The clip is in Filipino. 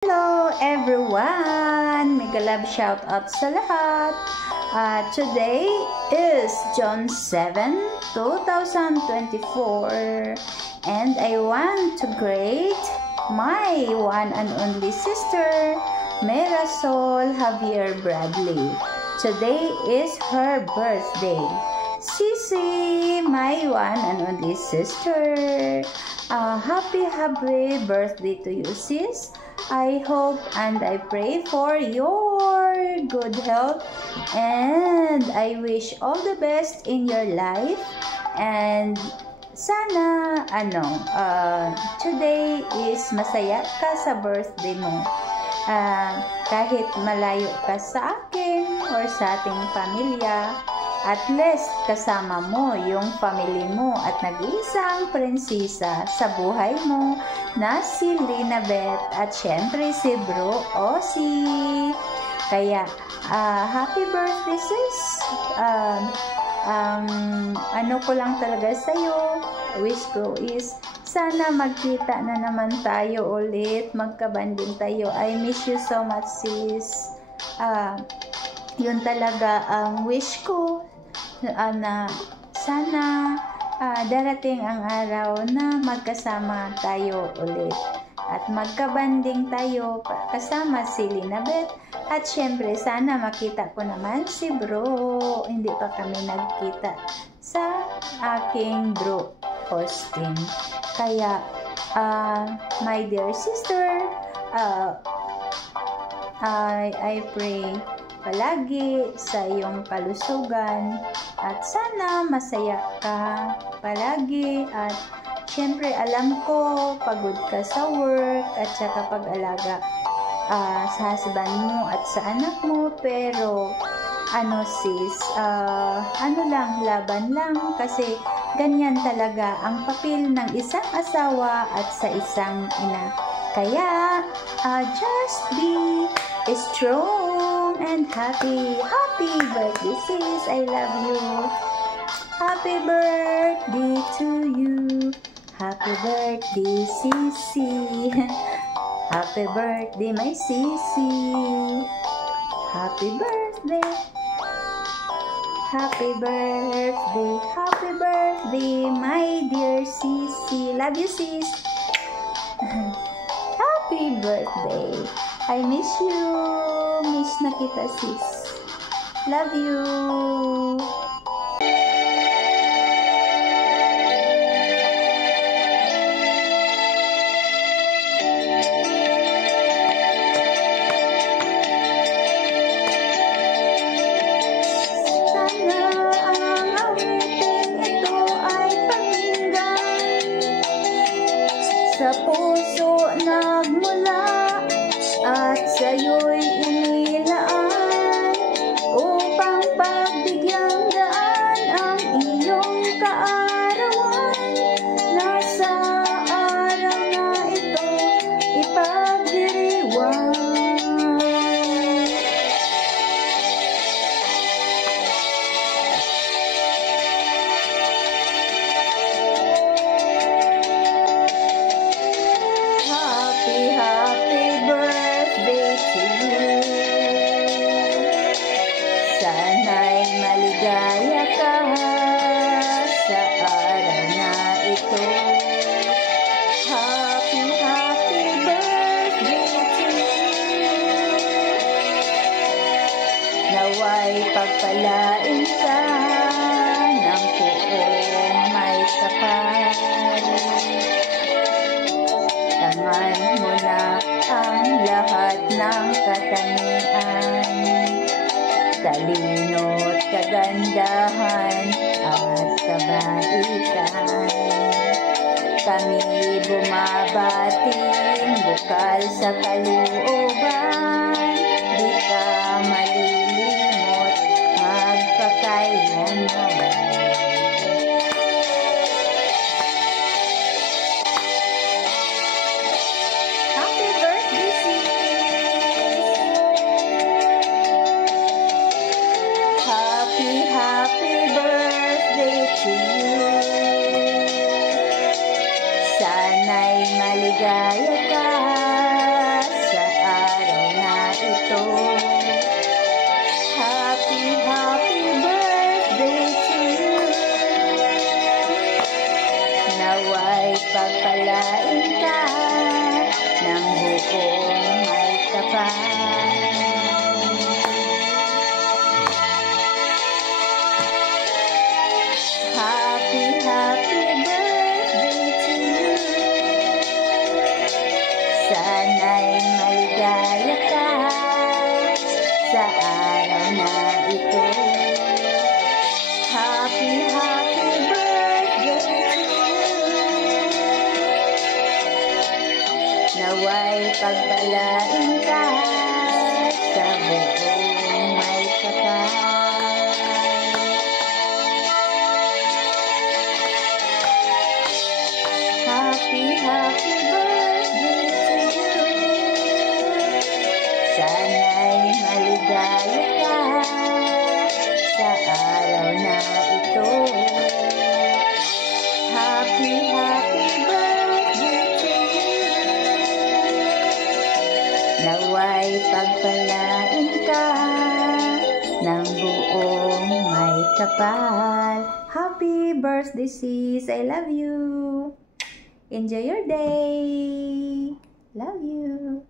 Hello everyone! Mega love shout out sa lahat. Today is June 7, 2024 and I want to greet my one and only sister, Marisol Javier Bradley. Today is her birthday. Sisi, my one and only sister. Happy birthday to you, sis. I hope and I pray for your good health and I wish all the best in your life and sana today is masaya ka sa birthday mo. Kahit malayo ka sa akin or sa ating pamilya, at least kasama mo yung family mo at nag-iisang prinsesa sa buhay mo na si Linabeth at syempre si Bro Osi. Kaya happy birthday sis. Ano ko lang talaga sa'yo, wish ko is sana magkita na naman tayo ulit, magkabanding tayo. I miss you so much sis. Yun talaga ang wish ko, na sana darating ang araw na magkasama tayo ulit at magkabanding tayo kasama si Linabeth at syempre sana makita ko naman si Bro. Hindi pa kami nagkita sa aking Bro Austin. Kaya my dear sister, I pray palagi sa iyong kalusugan at sana masaya ka palagi at syempre alam ko pagod ka sa work at saka pag-alaga sa husband mo at sa anak mo, pero sis, laban lang kasi ganyan talaga ang papel ng isang asawa at sa isang ina. Kaya just be strong and happy birthday sis, I love you. Happy birthday to you, happy birthday Sisi. Happy birthday my Sisi, happy birthday, happy birthday my dear Sisi. Love you sis. Happy birthday. I miss you. Miss na kita sis. Love you. Sana ang awiting ito ay pakinggan sa puso nagmula at sa'yo'y inilaan upang pagbigyan daan ang iyong kaarawan. Nasa araw na ito ipagdiriwang. Happy birthday to you. Sana'y maligaya ka sa araw na ito. Happy birthday to you. Nawa'y pagpalain ka ng puong may kapal. Tangan mo na ang lahat ng katangian, talino't kagandahan at kabaitan. Kami bumabating bukal sa kalooban, di ka malilimot magpakailanman. Happy birthday to you. Sana'y maligaya ka sa Happy, happy birthday to you. Sana'y maligaya ka sa araw na ito. Happy, happy birthday to you. Naway pagbalain ka sa buong may kapal. Happy, happy birthday to you. Sana'y maligaya ka sa araw na ito. Happy, happy birthday to you. Naway pagpalain ka ng buong may kapal. Happy birthday, sis! I love you! Enjoy your day! Love you!